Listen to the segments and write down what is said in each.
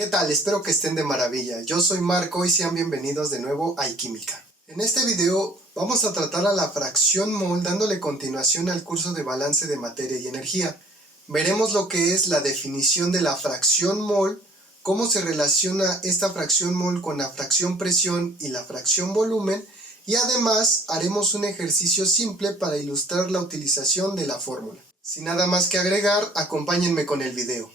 ¿Qué tal? Espero que estén de maravilla. Yo soy Marco y sean bienvenidos de nuevo a iQuímica. En este video vamos a tratar a la fracción mol dándole continuación al curso de balance de materia y energía. Veremos lo que es la definición de la fracción mol, cómo se relaciona esta fracción mol con la fracción presión y la fracción volumen, y además haremos un ejercicio simple para ilustrar la utilización de la fórmula. Sin nada más que agregar, acompáñenme con el video.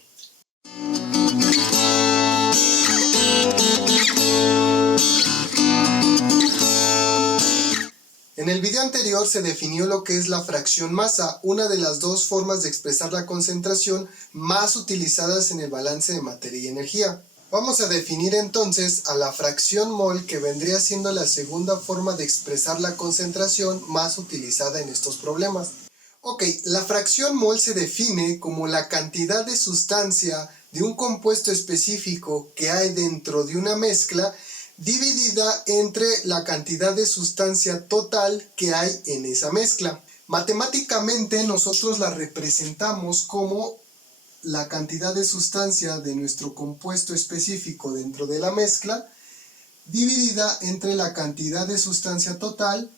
En el video anterior se definió lo que es la fracción masa, una de las dos formas de expresar la concentración más utilizadas en el balance de materia y energía. Vamos a definir entonces a la fracción mol, que vendría siendo la segunda forma de expresar la concentración más utilizada en estos problemas. Ok, la fracción mol se define como la cantidad de sustancia de un compuesto específico que hay dentro de una mezcla dividida entre la cantidad de sustancia total que hay en esa mezcla. Matemáticamente nosotros la representamos como la cantidad de sustancia de nuestro compuesto específico dentro de la mezcla dividida entre la cantidad de sustancia total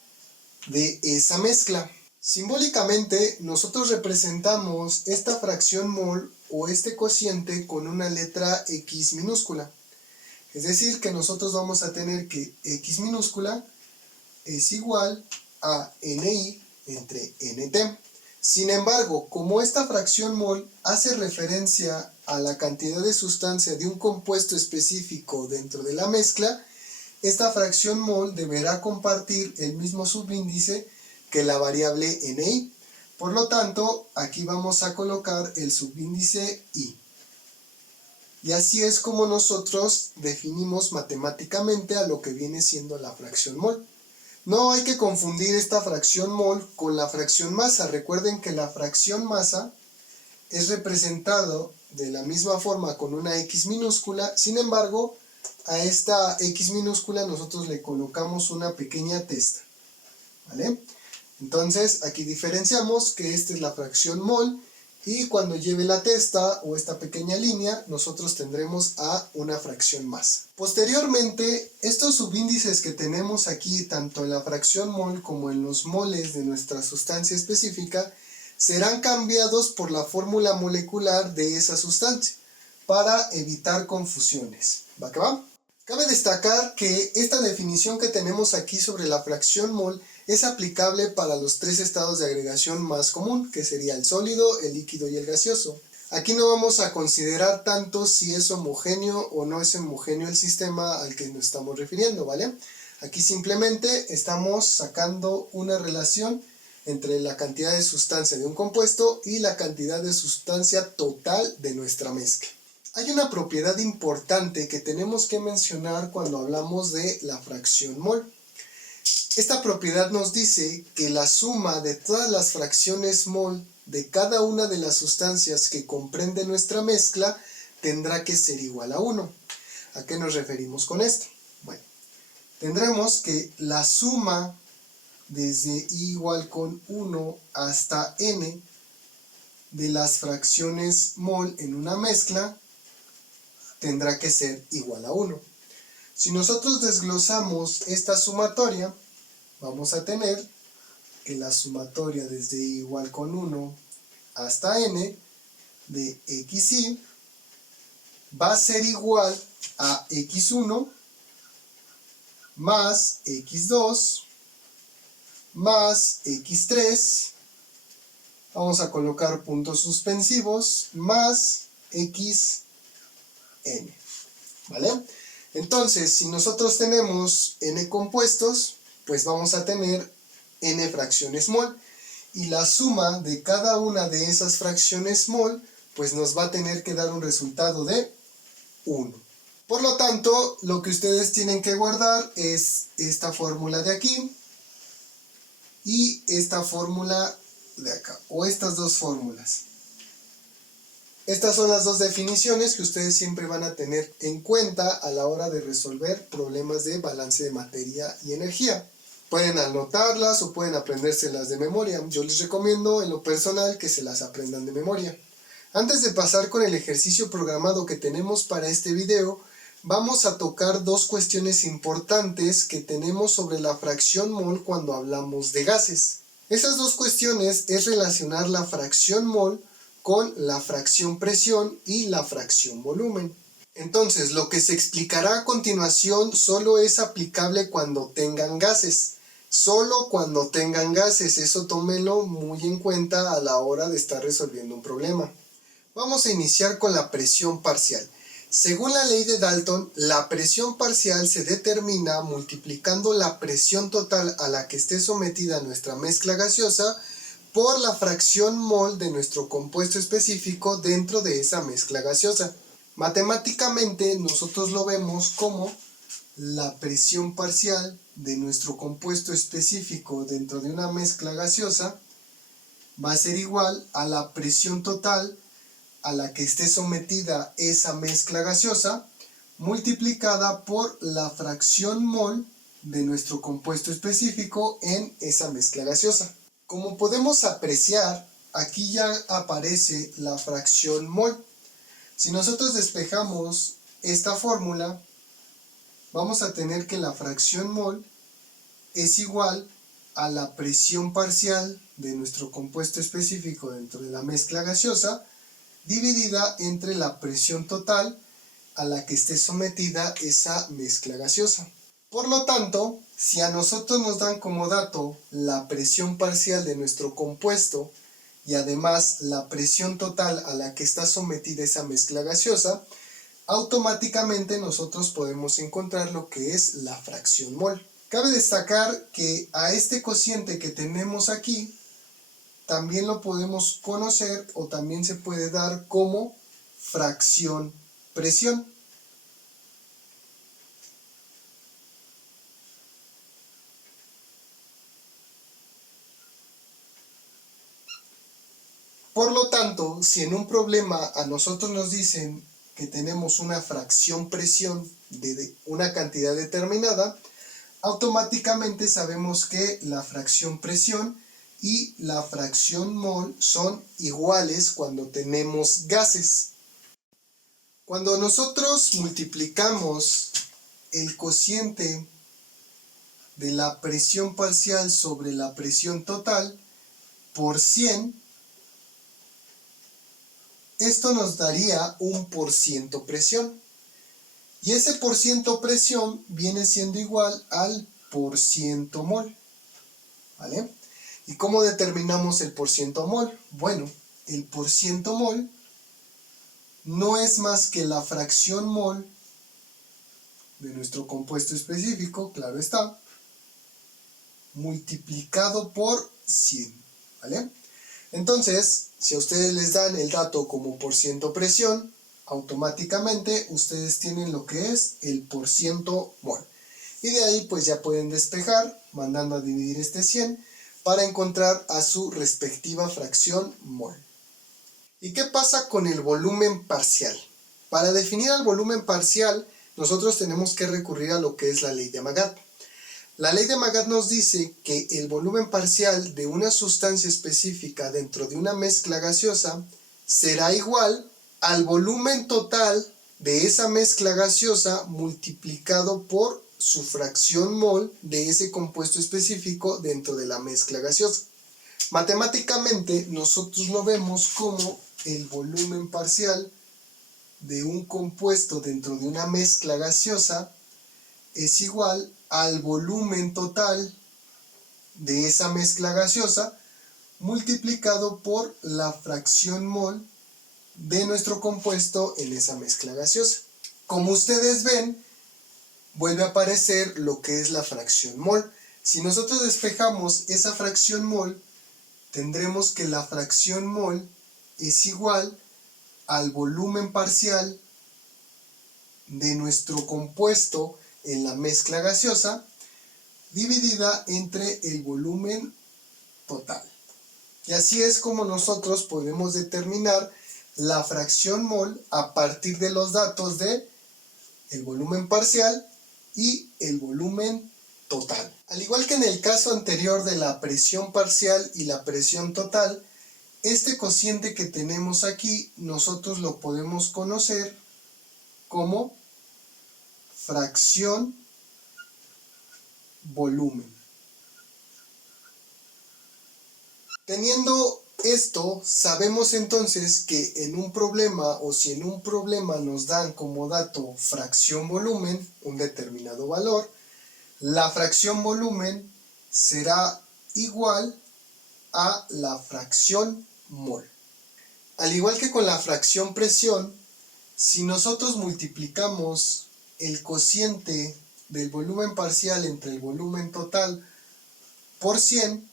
de esa mezcla. Simbólicamente nosotros representamos esta fracción mol o este cociente con una letra X minúscula. Es decir, que nosotros vamos a tener que X minúscula es igual a NI entre NT. Sin embargo, como esta fracción mol hace referencia a la cantidad de sustancia de un compuesto específico dentro de la mezcla, esta fracción mol deberá compartir el mismo subíndice que la variable NI. Por lo tanto, aquí vamos a colocar el subíndice I. Y así es como nosotros definimos matemáticamente a lo que viene siendo la fracción mol. No hay que confundir esta fracción mol con la fracción masa. Recuerden que la fracción masa es representado de la misma forma con una X minúscula. Sin embargo, a esta X minúscula nosotros le colocamos una pequeña testa, ¿vale? Entonces aquí diferenciamos que esta es la fracción mol, y cuando lleve la testa o esta pequeña línea, nosotros tendremos a una fracción masa. Posteriormente, estos subíndices que tenemos aquí, tanto en la fracción mol como en los moles de nuestra sustancia específica, serán cambiados por la fórmula molecular de esa sustancia, para evitar confusiones. ¿Va que va? Cabe destacar que esta definición que tenemos aquí sobre la fracción mol es aplicable para los tres estados de agregación más común, que sería el sólido, el líquido y el gaseoso. Aquí no vamos a considerar tanto si es homogéneo o no es homogéneo el sistema al que nos estamos refiriendo, ¿vale? Aquí simplemente estamos sacando una relación entre la cantidad de sustancia de un compuesto y la cantidad de sustancia total de nuestra mezcla. Hay una propiedad importante que tenemos que mencionar cuando hablamos de la fracción mol. Esta propiedad nos dice que la suma de todas las fracciones mol de cada una de las sustancias que comprende nuestra mezcla tendrá que ser igual a 1. ¿A qué nos referimos con esto? Bueno, tendremos que la suma desde i igual con 1 hasta n de las fracciones mol en una mezcla tendrá que ser igual a 1. Si nosotros desglosamos esta sumatoria, vamos a tener que la sumatoria desde i igual con 1 hasta n de xi va a ser igual a x1 más x2 más x3, vamos a colocar puntos suspensivos, más xn, ¿vale? Entonces, si nosotros tenemos n compuestos, pues vamos a tener n fracciones mol, y la suma de cada una de esas fracciones mol pues nos va a tener que dar un resultado de 1. Por lo tanto, lo que ustedes tienen que guardar es esta fórmula de aquí y esta fórmula de acá, o estas dos fórmulas. Estas son las dos definiciones que ustedes siempre van a tener en cuenta a la hora de resolver problemas de balance de materia y energía. Pueden anotarlas o pueden aprendérselas de memoria. Yo les recomiendo en lo personal que se las aprendan de memoria. Antes de pasar con el ejercicio programado que tenemos para este video, vamos a tocar dos cuestiones importantes que tenemos sobre la fracción mol cuando hablamos de gases. Esas dos cuestiones es relacionar la fracción mol con la fracción presión y la fracción volumen. Entonces, lo que se explicará a continuación solo es aplicable cuando tengan gases. Solo cuando tengan gases, eso tómenlo muy en cuenta a la hora de estar resolviendo un problema. Vamos a iniciar con la presión parcial. Según la ley de Dalton, la presión parcial se determina multiplicando la presión total a la que esté sometida nuestra mezcla gaseosa por la fracción mol de nuestro compuesto específico dentro de esa mezcla gaseosa. Matemáticamente nosotros lo vemos como la presión parcial de nuestro compuesto específico dentro de una mezcla gaseosa va a ser igual a la presión total a la que esté sometida esa mezcla gaseosa multiplicada por la fracción mol de nuestro compuesto específico en esa mezcla gaseosa. Como podemos apreciar, aquí ya aparece la fracción mol. Si nosotros despejamos esta fórmula, vamos a tener que la fracción mol es igual a la presión parcial de nuestro compuesto específico dentro de la mezcla gaseosa dividida entre la presión total a la que esté sometida esa mezcla gaseosa. Por lo tanto, si a nosotros nos dan como dato la presión parcial de nuestro compuesto y además la presión total a la que está sometida esa mezcla gaseosa, automáticamente nosotros podemos encontrar lo que es la fracción mol. Cabe destacar que a este cociente que tenemos aquí también lo podemos conocer o también se puede dar como fracción presión. Por lo tanto, si en un problema a nosotros nos dicen que tenemos una fracción presión de una cantidad determinada, automáticamente sabemos que la fracción presión y la fracción mol son iguales cuando tenemos gases. Cuando nosotros multiplicamos el cociente de la presión parcial sobre la presión total por 100, esto nos daría un por ciento presión. Y ese por ciento presión viene siendo igual al por ciento mol. ¿Vale? ¿Y cómo determinamos el por ciento mol? Bueno, el por ciento mol no es más que la fracción mol de nuestro compuesto específico, claro está, multiplicado por 100. ¿Vale? Entonces, si a ustedes les dan el dato como por ciento presión, automáticamente ustedes tienen lo que es el por ciento mol. Y de ahí pues ya pueden despejar mandando a dividir este 100 para encontrar a su respectiva fracción mol. ¿Y qué pasa con el volumen parcial? Para definir al volumen parcial, nosotros tenemos que recurrir a lo que es la ley de Amagat. La ley de Amagat nos dice que el volumen parcial de una sustancia específica dentro de una mezcla gaseosa será igual al volumen total de esa mezcla gaseosa multiplicado por su fracción mol de ese compuesto específico dentro de la mezcla gaseosa. Matemáticamente nosotros lo vemos como el volumen parcial de un compuesto dentro de una mezcla gaseosa es igual al volumen total de esa mezcla gaseosa multiplicado por la fracción mol de nuestro compuesto en esa mezcla gaseosa. Como ustedes ven, vuelve a aparecer lo que es la fracción mol. Si nosotros despejamos esa fracción mol, tendremos que la fracción mol es igual al volumen parcial de nuestro compuesto en la mezcla gaseosa dividida entre el volumen total. Y así es como nosotros podemos determinar la fracción mol a partir de los datos de el volumen parcial y el volumen total. Al igual que en el caso anterior de la presión parcial y la presión total, Este cociente que tenemos aquí, nosotros lo podemos conocer como fracción volumen. Teniendo esto, sabemos entonces que en un problema, o si en un problema nos dan como dato fracción volumen, un determinado valor, la fracción volumen será igual a la fracción mol. Al igual que con la fracción presión, si nosotros multiplicamos el cociente del volumen parcial entre el volumen total por 100,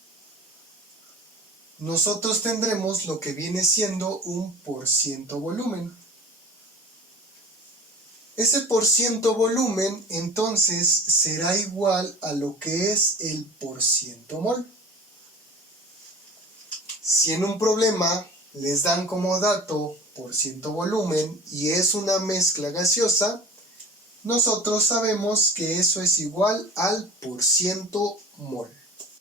nosotros tendremos lo que viene siendo un porciento volumen. Ese porciento volumen entonces será igual a lo que es el porciento mol. Si en un problema les dan como dato porciento volumen y es una mezcla gaseosa, nosotros sabemos que eso es igual al porciento mol.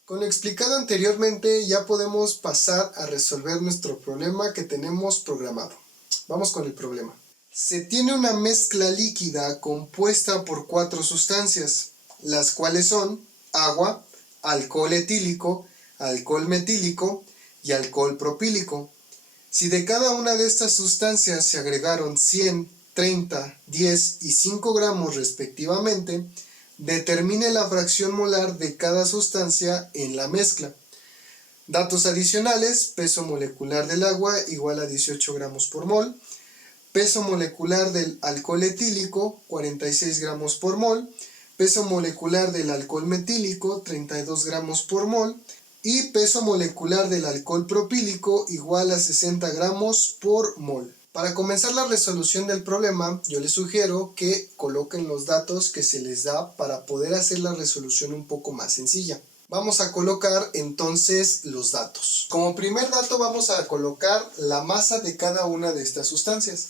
Con lo explicado anteriormente ya podemos pasar a resolver nuestro problema que tenemos programado. Vamos con el problema. Se tiene una mezcla líquida compuesta por 4 sustancias, las cuales son agua, alcohol etílico, alcohol metílico y alcohol propílico. Si de cada una de estas sustancias se agregaron 100, 30, 10 y 5 gramos respectivamente, determine la fracción molar de cada sustancia en la mezcla. Datos adicionales: peso molecular del agua igual a 18 gramos por mol, peso molecular del alcohol etílico 46 gramos por mol, peso molecular del alcohol metílico 32 gramos por mol y peso molecular del alcohol propílico igual a 60 gramos por mol. Para comenzar la resolución del problema, yo les sugiero que coloquen los datos que se les da para poder hacer la resolución un poco más sencilla. Vamos a colocar entonces los datos. Como primer dato vamos a colocar la masa de cada una de estas sustancias.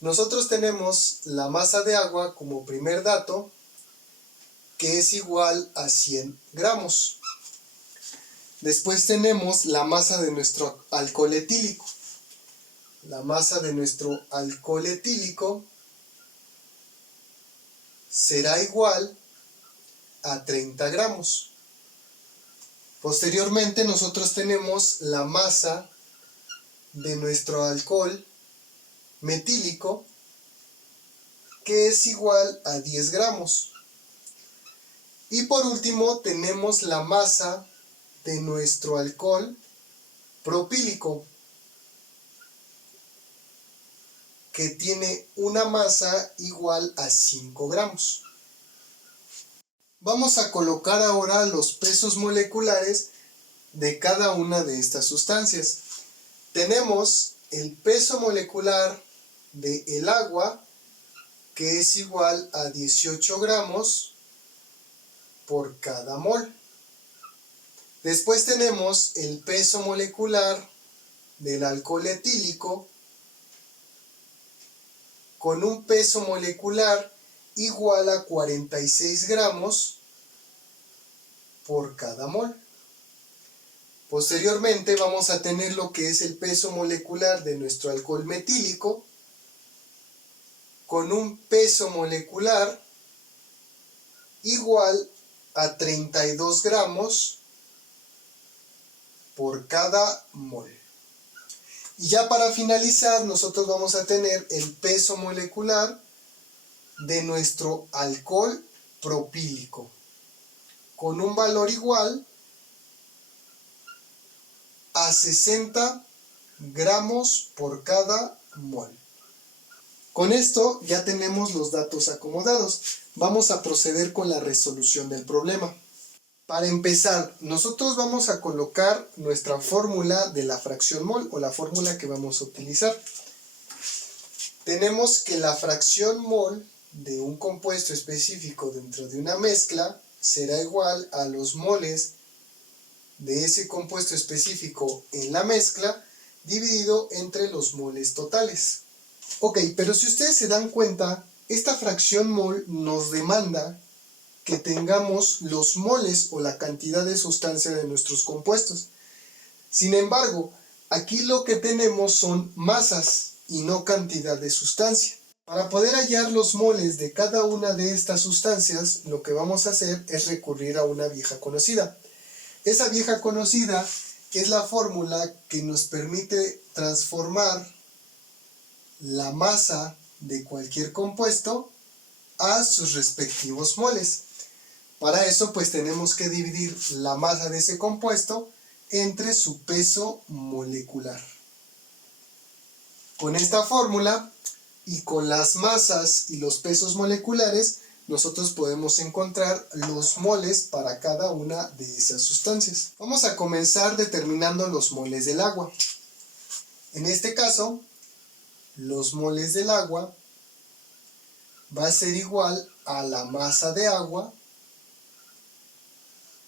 Nosotros tenemos la masa de agua como primer dato, que es igual a 100 gramos. Después tenemos la masa de nuestro alcohol etílico. La masa de nuestro alcohol etílico será igual a 30 gramos. Posteriormente nosotros tenemos la masa de nuestro alcohol metílico, que es igual a 10 gramos. Y por último tenemos la masa de nuestro alcohol propílico, que tiene una masa igual a 5 gramos. Vamos a colocar ahora los pesos moleculares de cada una de estas sustancias. Tenemos el peso molecular del agua, que es igual a 18 gramos por cada mol. Después tenemos el peso molecular del alcohol etílico, con un peso molecular igual a 46 gramos por cada mol. Posteriormente vamos a tener lo que es el peso molecular de nuestro alcohol metílico, con un peso molecular igual a 32 gramos por cada mol. Y ya para finalizar, nosotros vamos a tener el peso molecular de nuestro alcohol propílico, con un valor igual a 60 gramos por cada mol. Con esto ya tenemos los datos acomodados. Vamos a proceder con la resolución del problema. Para empezar, nosotros vamos a colocar nuestra fórmula de la fracción mol, o la fórmula que vamos a utilizar. Tenemos que la fracción mol de un compuesto específico dentro de una mezcla será igual a los moles de ese compuesto específico en la mezcla dividido entre los moles totales. Ok, pero si ustedes se dan cuenta, esta fracción mol nos demanda que tengamos los moles o la cantidad de sustancia de nuestros compuestos. Sin embargo, Aquí lo que tenemos son masas y no cantidad de sustancia. Para poder hallar los moles de cada una de estas sustancias, lo que vamos a hacer es recurrir a una vieja conocida. Esa vieja conocida es la fórmula que nos permite transformar la masa de cualquier compuesto a sus respectivos moles. Para eso pues tenemos que dividir la masa de ese compuesto entre su peso molecular. Con esta fórmula y con las masas y los pesos moleculares, nosotros podemos encontrar los moles para cada una de esas sustancias. Vamos a comenzar determinando los moles del agua. En este caso, los moles del agua va a ser igual a la masa de agua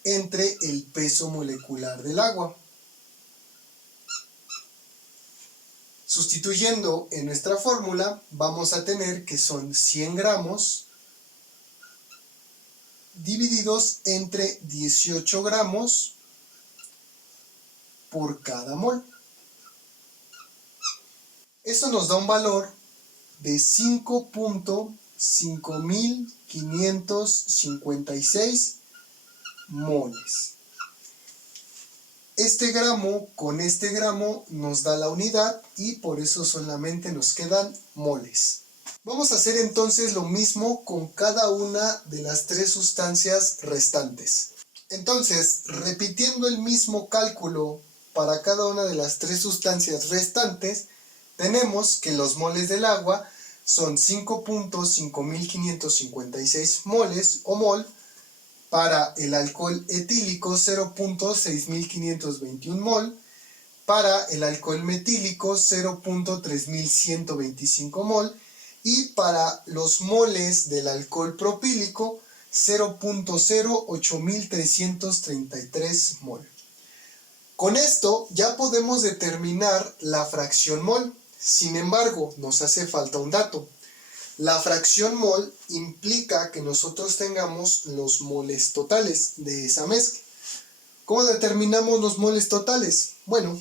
entre el peso molecular del agua. Sustituyendo en nuestra fórmula, vamos a tener que son 100 gramos divididos entre 18 gramos por cada mol. Eso nos da un valor de 5.5556 moles. Este gramo con este gramo nos da la unidad y por eso solamente nos quedan moles. Vamos a hacer entonces lo mismo con cada una de las tres sustancias restantes. Entonces, repitiendo el mismo cálculo para cada una de las tres sustancias restantes, tenemos que los moles del agua son 5.5556 moles o mol. Para el alcohol etílico 0.6521 mol, para el alcohol metílico 0.3125 mol y para los moles del alcohol propílico 0.08333 mol. Con esto ya podemos determinar la fracción mol. Sin embargo, nos hace falta un dato. La fracción mol implica que nosotros tengamos los moles totales de esa mezcla. ¿Cómo determinamos los moles totales? Bueno,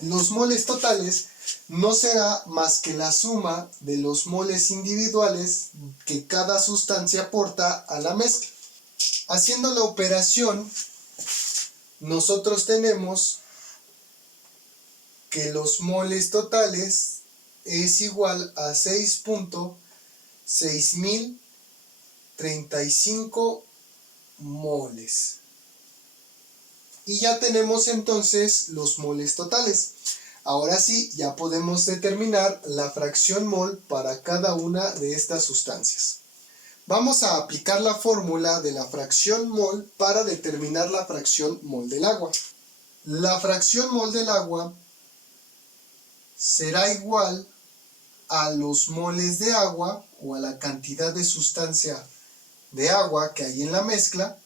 los moles totales no será más que la suma de los moles individuales que cada sustancia aporta a la mezcla. Haciendo la operación, nosotros tenemos que los moles totales es igual a 6.6035 moles. Y ya tenemos entonces los moles totales. Ahora sí, ya podemos determinar la fracción mol para cada una de estas sustancias. Vamos a aplicar la fórmula de la fracción mol para determinar la fracción mol del agua. La fracción mol del agua será igual a los moles de agua o a la cantidad de sustancia de agua que hay en la mezcla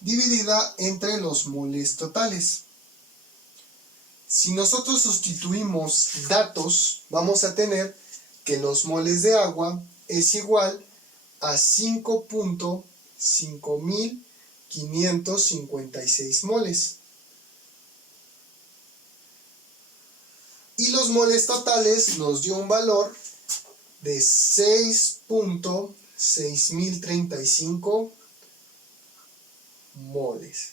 dividida entre los moles totales. Si nosotros sustituimos datos, vamos a tener que los moles de agua es igual a 5.5556 moles. Y los moles totales nos dio un valor de 6.6035 moles.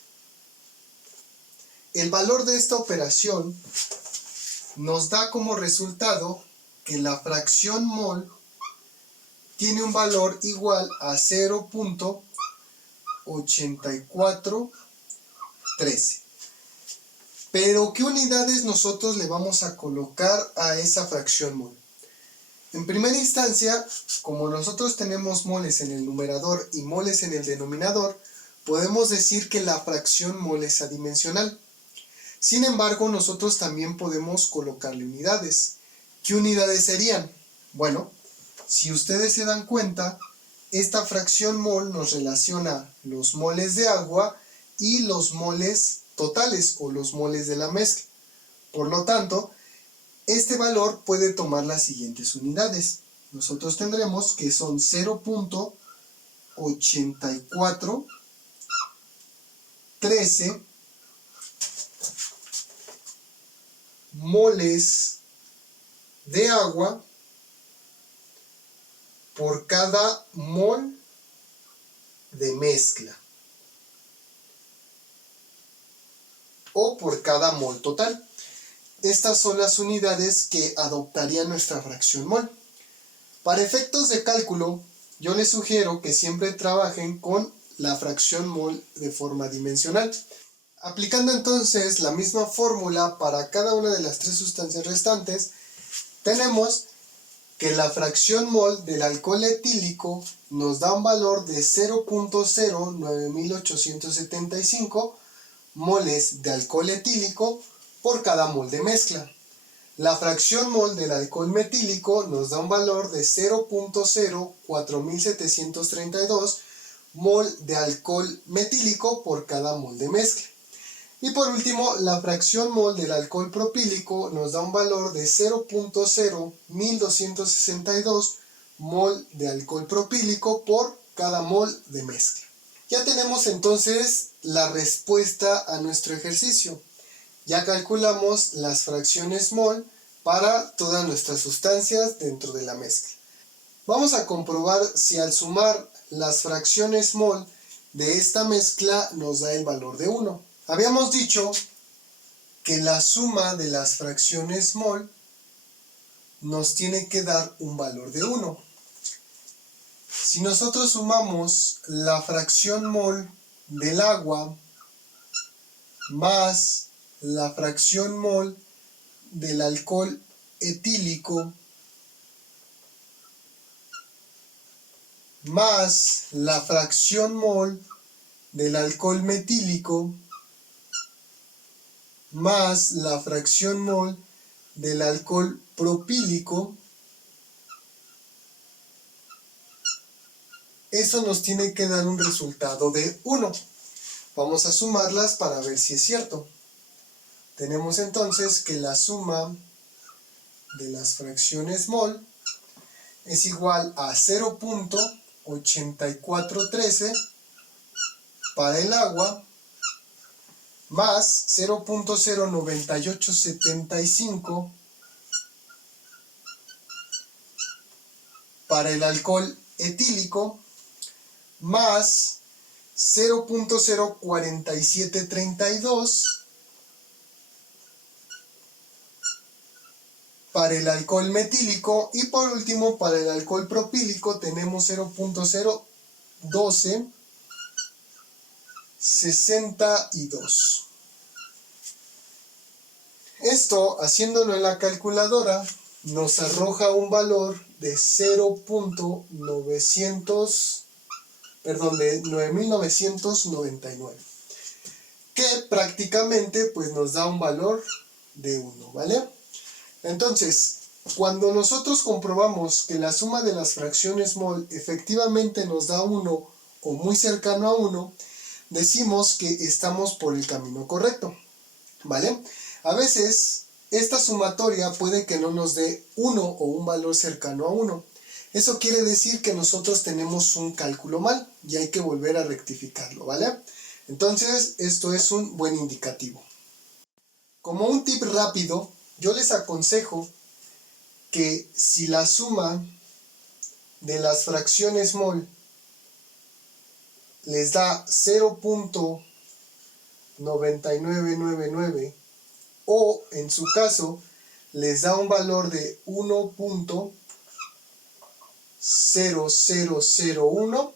El valor de esta operación nos da como resultado que la fracción mol tiene un valor igual a 0.8413. Pero, ¿qué unidades nosotros le vamos a colocar a esa fracción mol? En primera instancia, como nosotros tenemos moles en el numerador y moles en el denominador, podemos decir que la fracción mol es adimensional. Sin embargo, nosotros también podemos colocarle unidades. ¿Qué unidades serían? Bueno, si ustedes se dan cuenta, esta fracción mol nos relaciona los moles de agua y los moles totales o los moles de la mezcla. Por lo tanto, este valor puede tomar las siguientes unidades. Nosotros tendremos que son 0.8413 moles de agua por cada mol de mezcla o por cada mol total. Estas son las unidades que adoptaría nuestra fracción mol. Para efectos de cálculo, yo les sugiero que siempre trabajen con la fracción mol de forma dimensional. Aplicando entonces la misma fórmula para cada una de las tres sustancias restantes, tenemos que la fracción mol del alcohol etílico nos da un valor de 0.09875 moles de alcohol etílico por cada mol de mezcla. La fracción mol del alcohol metílico nos da un valor de 0.04732 mol de alcohol metílico por cada mol de mezcla. Y por último, la fracción mol del alcohol propílico nos da un valor de 0.01262 mol de alcohol propílico por cada mol de mezcla. Ya tenemos entonces la respuesta a nuestro ejercicio. Ya calculamos las fracciones mol para todas nuestras sustancias dentro de la mezcla. Vamos a comprobar si al sumar las fracciones mol de esta mezcla nos da el valor de 1. Habíamos dicho que la suma de las fracciones mol nos tiene que dar un valor de 1. Si nosotros sumamos la fracción mol del agua más la fracción mol del alcohol etílico más la fracción mol del alcohol metílico más la fracción mol del alcohol propílico, eso nos tiene que dar un resultado de 1. Vamos a sumarlas para ver si es cierto. Tenemos entonces que la suma de las fracciones mol es igual a 0.8413 para el agua más 0.09875 para el alcohol etílico más 0.04732 para el alcohol metílico y por último para el alcohol propílico tenemos 0.01262. Esto, haciéndolo en la calculadora, nos arroja un valor de 9.999, que prácticamente pues nos da un valor de 1, ¿vale? Entonces, cuando nosotros comprobamos que la suma de las fracciones mol efectivamente nos da 1 o muy cercano a 1, decimos que estamos por el camino correcto, ¿vale? A veces esta sumatoria puede que no nos dé 1 o un valor cercano a 1. Eso quiere decir que nosotros tenemos un cálculo mal y hay que volver a rectificarlo, ¿vale? Entonces, esto es un buen indicativo. Como un tip rápido, yo les aconsejo que si la suma de las fracciones mol les da 0.9999 o en su caso les da un valor de 1.0001,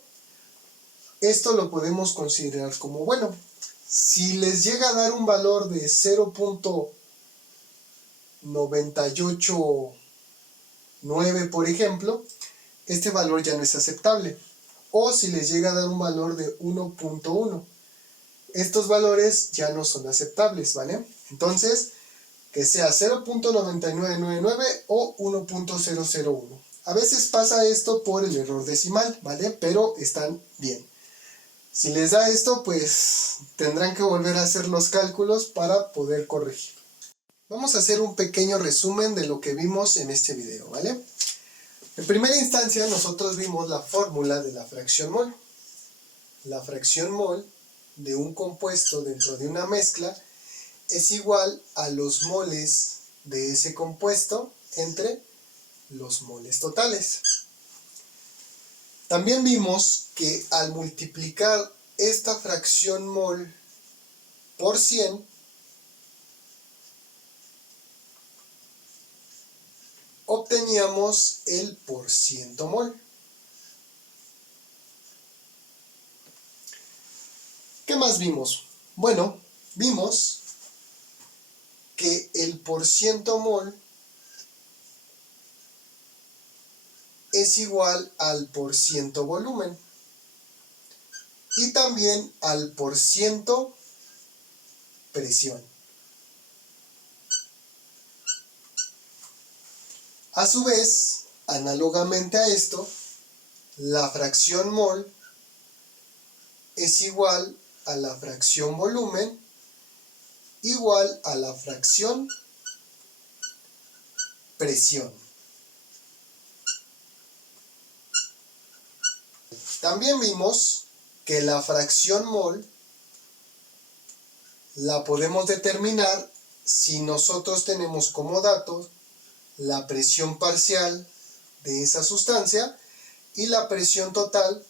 esto lo podemos considerar como bueno. Si les llega a dar un valor de 0.989, por ejemplo, este valor ya no es aceptable. O si les llega a dar un valor de 1.1, estos valores ya no son aceptables, ¿vale? Entonces, que sea 0.9999 o 1.001. A veces pasa esto por el error decimal, ¿vale? Pero están bien. Si les da esto, pues tendrán que volver a hacer los cálculos para poder corregir. Vamos a hacer un pequeño resumen de lo que vimos en este video, ¿vale? En primera instancia, nosotros vimos la fórmula de la fracción mol. La fracción mol de un compuesto dentro de una mezcla es igual a los moles de ese compuesto entre los moles totales. También vimos que al multiplicar esta fracción mol por 100, obteníamos el porciento mol. ¿Qué más vimos? Bueno, vimos que el porciento mol es igual al porciento volumen y también al porciento presión. A su vez, análogamente a esto, la fracción mol es igual a la fracción volumen igual a la fracción presión. También vimos que la fracción mol la podemos determinar si nosotros tenemos como datos la presión parcial de esa sustancia y la presión total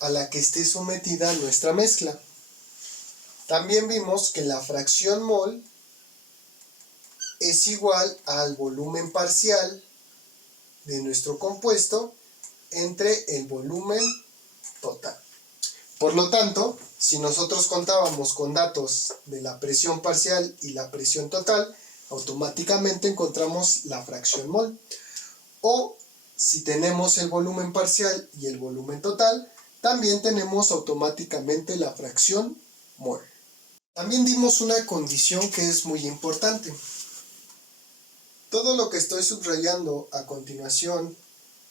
a la que esté sometida nuestra mezcla. También vimos que la fracción mol es igual al volumen parcial de nuestro compuesto entre el volumen total. Por lo tanto, si nosotros contábamos con datos de la presión parcial y la presión total, automáticamente encontramos la fracción mol. O si tenemos el volumen parcial y el volumen total, también tenemos automáticamente la fracción mol. También dimos una condición que es muy importante. Todo lo que estoy subrayando a continuación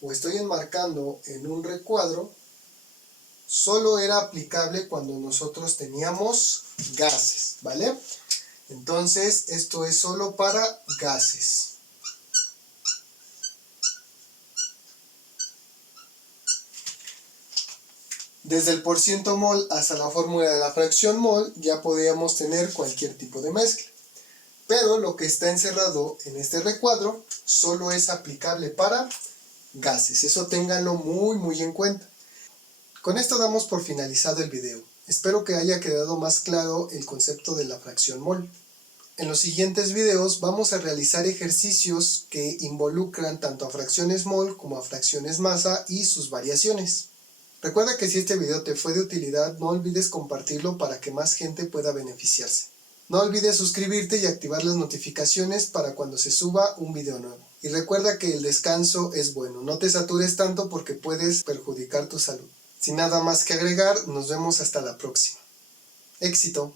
o estoy enmarcando en un recuadro solo era aplicable cuando nosotros teníamos gases, ¿vale? Entonces esto es solo para gases. Desde el porciento mol hasta la fórmula de la fracción mol ya podíamos tener cualquier tipo de mezcla. Pero lo que está encerrado en este recuadro solo es aplicable para gases. Eso ténganlo muy en cuenta. Con esto damos por finalizado el video. Espero que haya quedado más claro el concepto de la fracción mol. En los siguientes videos vamos a realizar ejercicios que involucran tanto a fracciones mol como a fracciones masa y sus variaciones. Recuerda que si este video te fue de utilidad, no olvides compartirlo para que más gente pueda beneficiarse. No olvides suscribirte y activar las notificaciones para cuando se suba un video nuevo. Y recuerda que el descanso es bueno, no te satures tanto porque puedes perjudicar tu salud. Sin nada más que agregar, nos vemos hasta la próxima. ¡Éxito!